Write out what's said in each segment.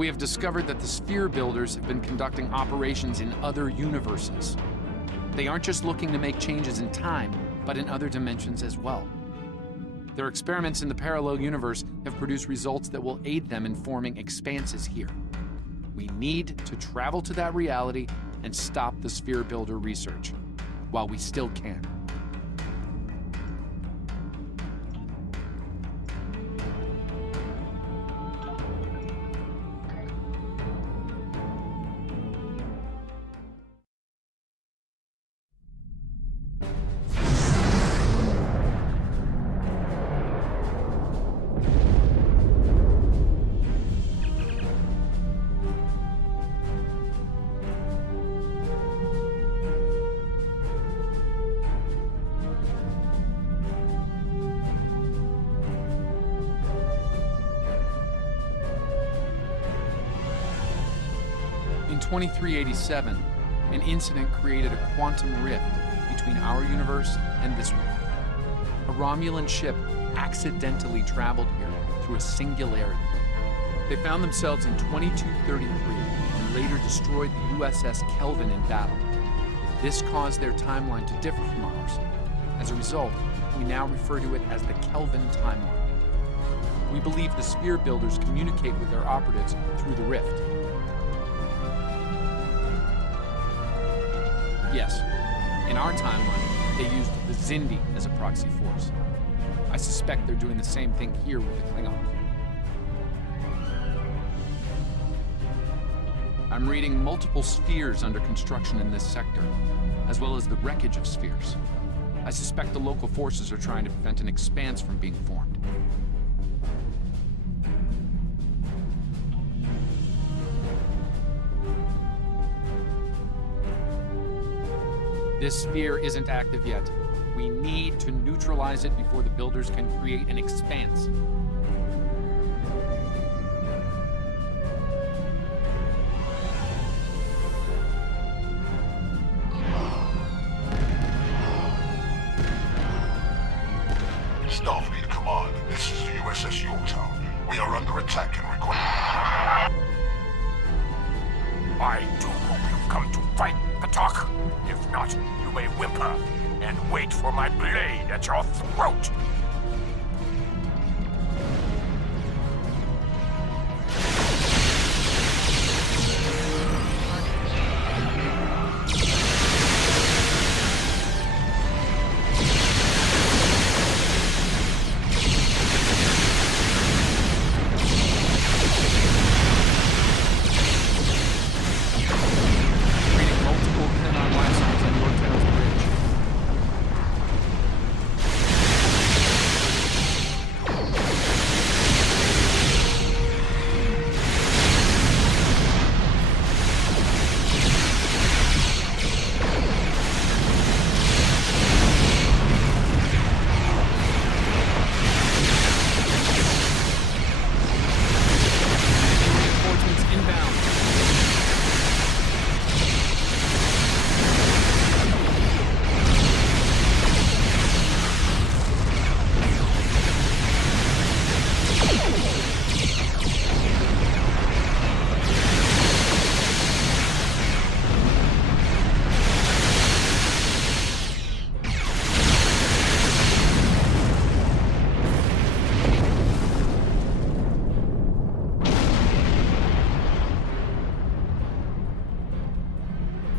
We have discovered that the sphere builders have been conducting operations in other universes. They aren't just looking to make changes in time, but in other dimensions as well. Their experiments in the parallel universe have produced results that will aid them in forming expanses here. We need to travel to that reality and stop the sphere builder research while we still can. In 2387, an incident created a quantum rift between our universe and this one. A Romulan ship accidentally traveled here through a singularity. They found themselves in 2233 and later destroyed the USS Kelvin in battle. This caused their timeline to differ from ours. As a result, we now refer to it as the Kelvin timeline. We believe the sphere builders communicate with their operatives through the rift. Yes, in our timeline, they used the Xindi as a proxy force. I suspect they're doing the same thing here with the Klingons. I'm reading multiple spheres under construction in this sector, as well as the wreckage of spheres. I suspect the local forces are trying to prevent an expanse from being formed. This sphere isn't active yet. We need to neutralize it before the builders can create an expanse. Starfleet Command, this is the USS Yorktown. We are under attack and require... I do hope you've come to fight, Patak. If not, you may whimper and wait for my blade at your throat.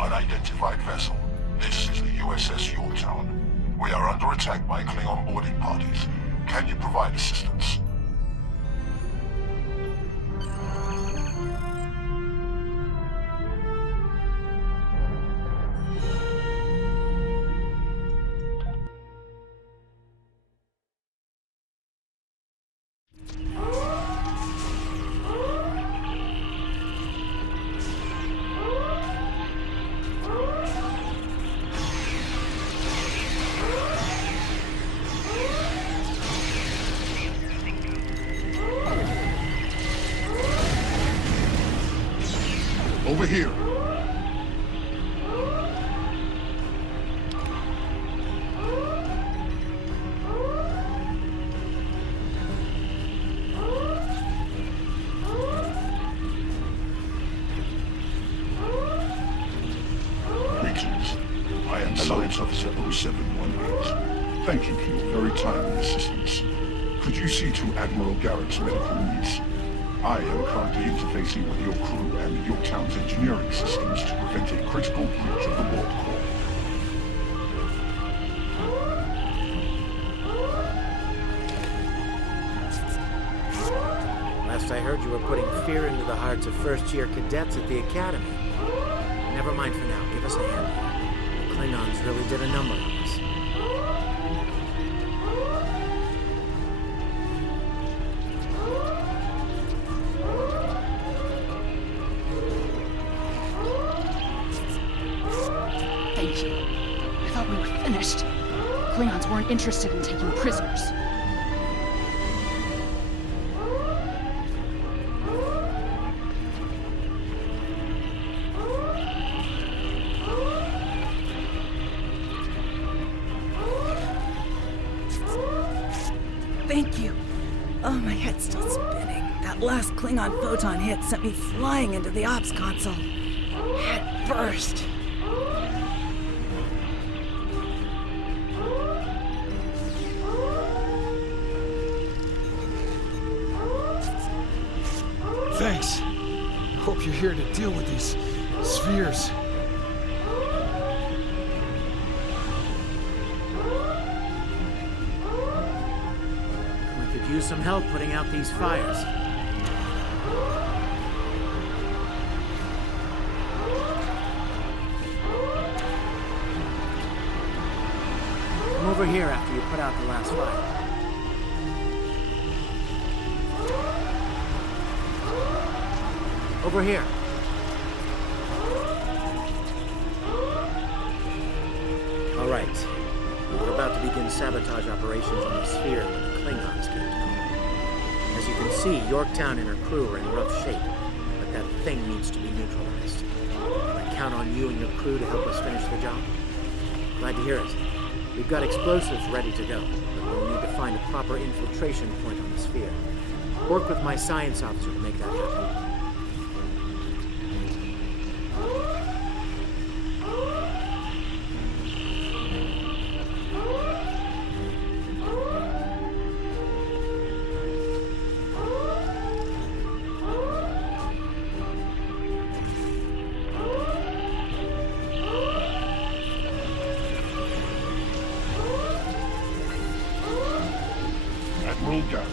Unidentified vessel. This is the USS Yorktown. We are under attack by Klingon boarding parties. Can you provide assistance? Over here. Officer 0718. Thank you for your very timely assistance. Could you see to Admiral Garrett's medical needs? I am currently interfacing with your crew and Yorktown's engineering systems to prevent a critical breach of the warp core. Last I heard, you were putting fear into the hearts of first-year cadets at the Academy. Never mind for now. Give us a hand. The Klingons really did a number on us. Thank you. I thought we were finished. Klingons weren't interested in taking prisoners. Thank you. Oh, my head's still spinning. That last Klingon photon hit sent me flying into the ops console. Head first. Thanks. Hope you're here to deal with these spheres. We could use some help putting out these fires. Come over here after you put out the last fire. Over here. All right. We're about to begin sabotage operations on the sphere when the Klingons get to come. As you can see, Yorktown and her crew are in rough shape, but that thing needs to be neutralized. Can I count on you and your crew to help us finish the job? Glad to hear it. We've got explosives ready to go, but we'll need to find a proper infiltration point on the sphere. Work with my science officer to make that happen. Admiral Garrett,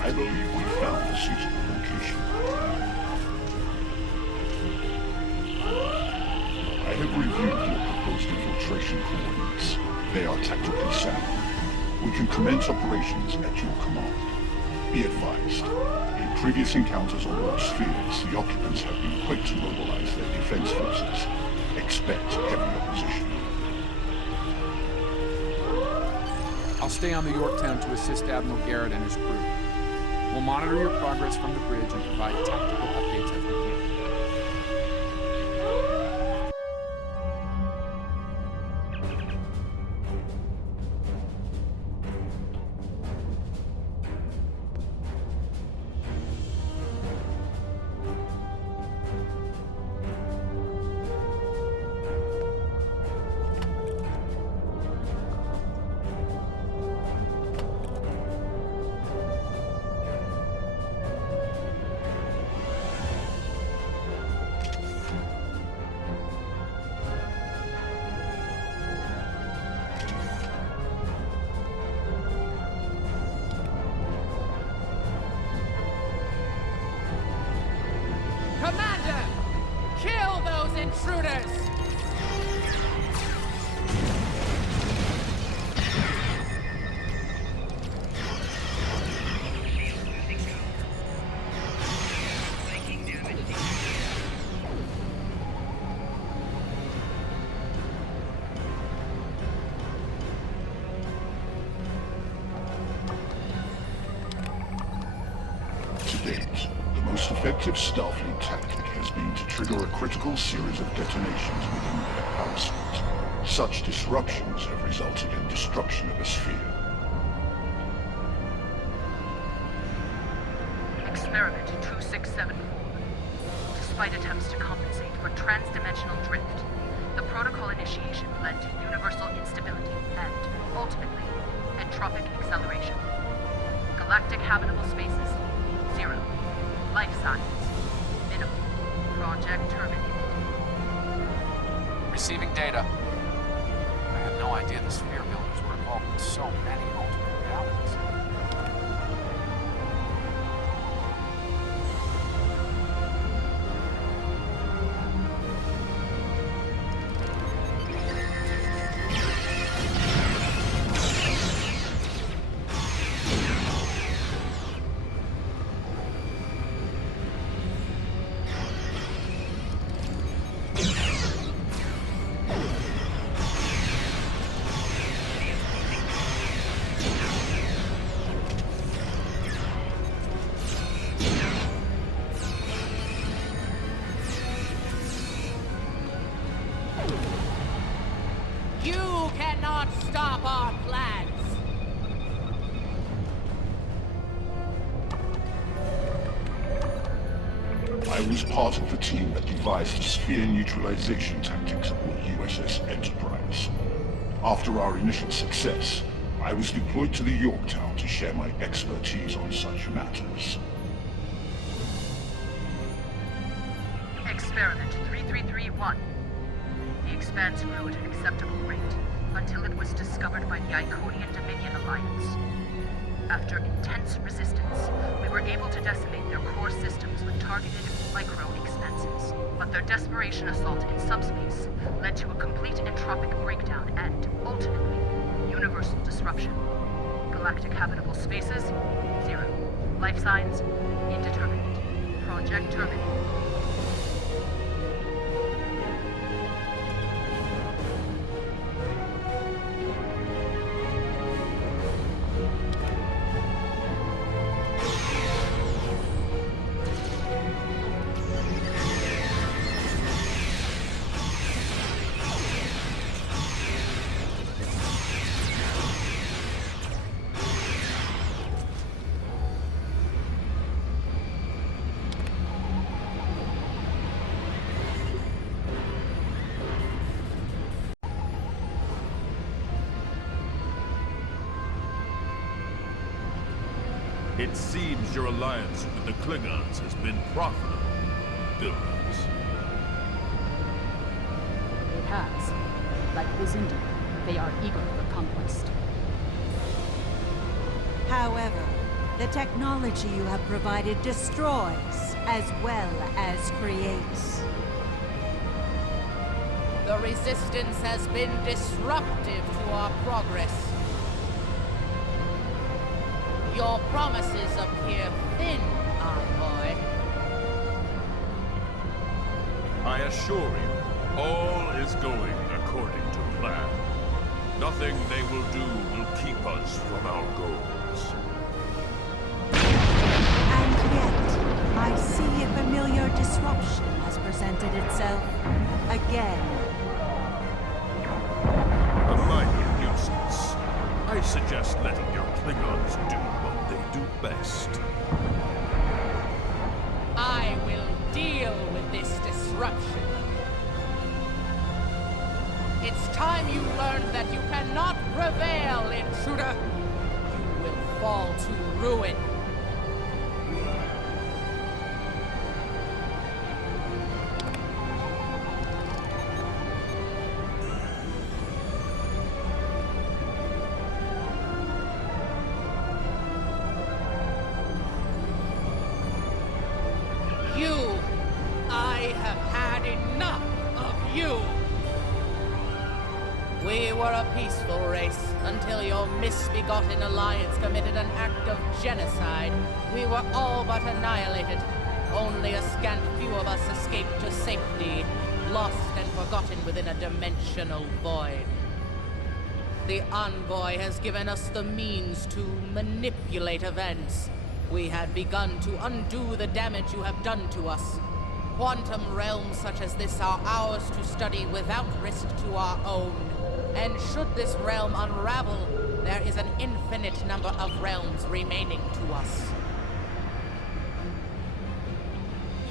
I believe we found a suitable location. I have reviewed your proposed infiltration coordinates. They are tactically sound. We can commence operations at your command. Be advised, in previous encounters on board spheres, the occupants have been quick to mobilize their defense forces. Expect heavy opposition. I'll stay on the Yorktown to assist Admiral Garrett and his crew. We'll monitor your progress from the bridge and provide tactical updates as we can. Commander! Kill those intruders! To date, the most effective Starfleet tactic has been to trigger a critical series of detonations within their power suite. Such disruptions have resulted in destruction of a sphere. Experiment 2674. Despite attempts to compensate for transdimensional drift, The protocol initiation led to universal instability and, ultimately, entropic acceleration. Galactic habitable spaces, 0. Life signs, minimal. Project terminated. Receiving data. I had no idea the sphere builders were involved in so many alternate realities. You cannot stop our plans! I was part of the team that devised sphere neutralization tactics aboard USS Enterprise. After our initial success, I was deployed to the Yorktown to share my expertise on such matters. Experiment 3331. The Expanse grew at an acceptable rate, until it was discovered by the Iconian Dominion Alliance. After intense resistance, we were able to decimate their core systems with targeted micro-expenses. But their desperation assault in subspace led to a complete entropic breakdown and, ultimately, universal disruption. Galactic habitable spaces, 0. Life signs, indeterminate. Project terminated. It seems your alliance with the Klingons has been profitable, builders. It has. Like Luzinda, they are eager for conquest. However, the technology you have provided destroys as well as creates. The Resistance has been disruptive to our progress. Your promises appear thin, envoy. I assure you, all is going according to plan. Nothing they will do will keep us from our goals. And yet, I see a familiar disruption has presented itself again. A minor nuisance. I suggest letting your Klingons do what they do best. I will deal with this disruption. It's time you learned that you cannot prevail, intruder. You will fall to ruin. I have had enough of you! We were a peaceful race until your misbegotten alliance committed an act of genocide. We were all but annihilated. Only a scant few of us escaped to safety, lost and forgotten within a dimensional void. The Envoy has given us the means to manipulate events. We had begun to undo the damage you have done to us. Quantum realms such as this are ours to study without risk to our own. And should this realm unravel, there is an infinite number of realms remaining to us.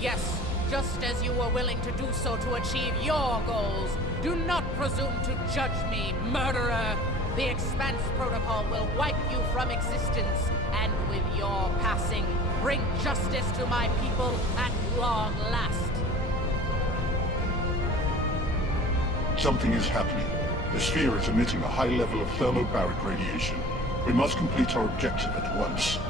Yes, just as you were willing to do so to achieve your goals, Do not presume to judge me, murderer! The Expanse Protocol will wipe you from existence, and with your passing, bring justice to my people at long last. Something is happening. The sphere is emitting a high level of thermobaric radiation. We must complete our objective at once.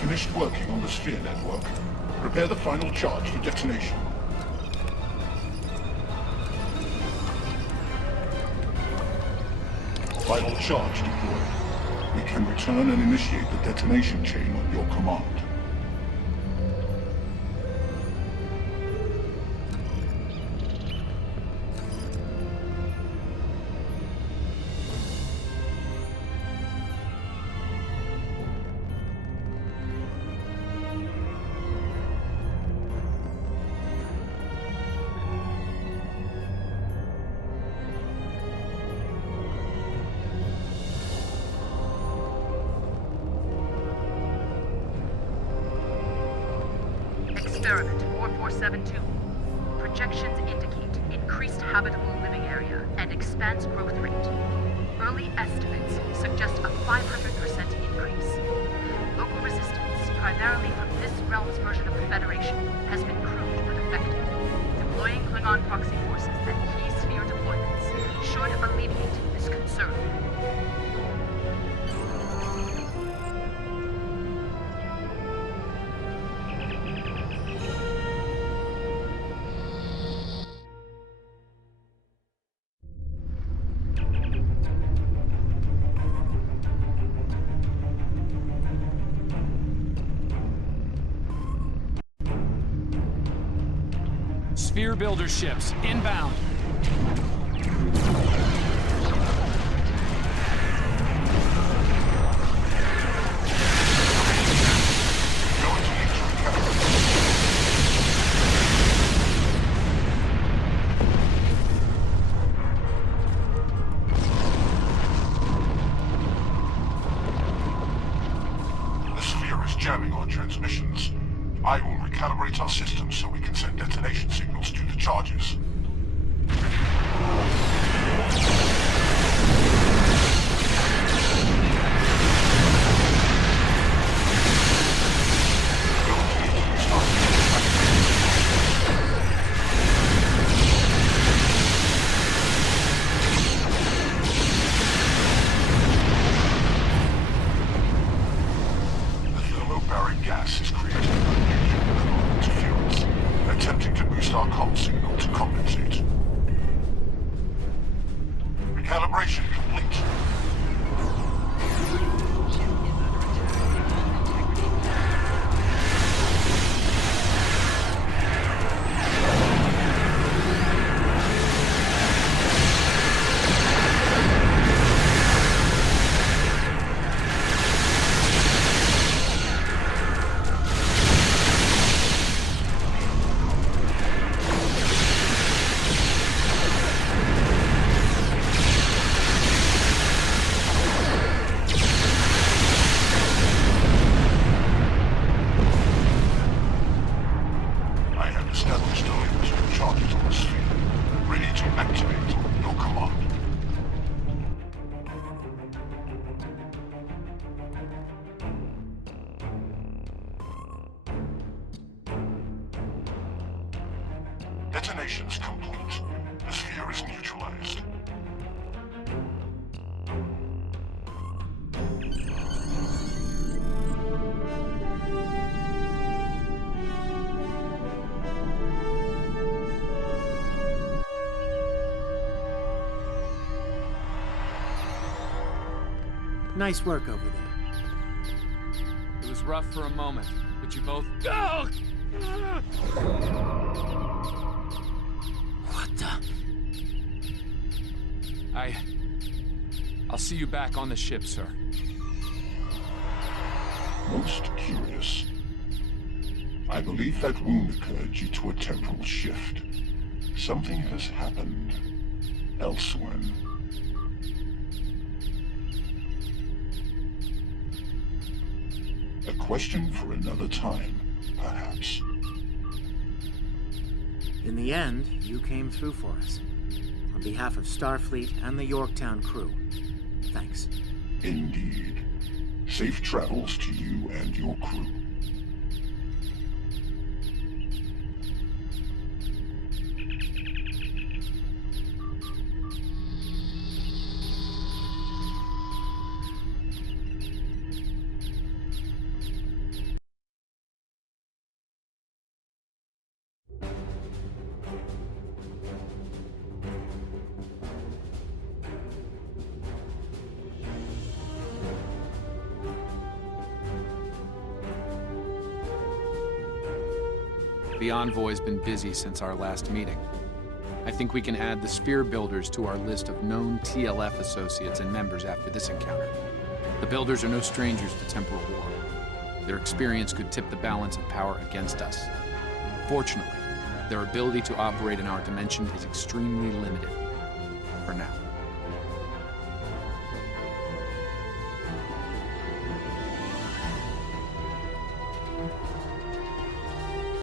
Finished working on the sphere network. Prepare the final charge for detonation. Final charge deployed. We can return and initiate the detonation chain on your command. Experiment 4472. Projections indicate increased habitable living area and expanse growth rate. Early estimates suggest a 500% increase. Local resistance, primarily from this realm's version of the Federation, has been crude but effective. Deploying Klingon proxy forces and key sphere deployments should alleviate this concern. Sphere builder ships inbound. The sphere is jamming our transmissions. I will recalibrate our systems so we can send detonation signals to the charges. The thermobaric gas is creating interference, attempting to boost our comm signal to compensate. Recalibration complete. Established a link to the charges on the sphere. Ready to activate your command. Detonations complete. The sphere is neutralized. Nice work over there. It was rough for a moment, but you both... What the? I'll see you back on the ship, sir. Most curious. I believe that wound occurred due to a temporal shift. Something has happened elsewhere. A question for another time, perhaps. In the end, you came through for us. On behalf of Starfleet and the Yorktown crew, thanks. Indeed. Safe travels to you and your crew. The Envoy's been busy since our last meeting. I think we can add the Sphere Builders to our list of known TLF associates and members after this encounter. The Builders are no strangers to temporal war. Their experience could tip the balance of power against us. Fortunately, their ability to operate in our dimension is extremely limited. For now.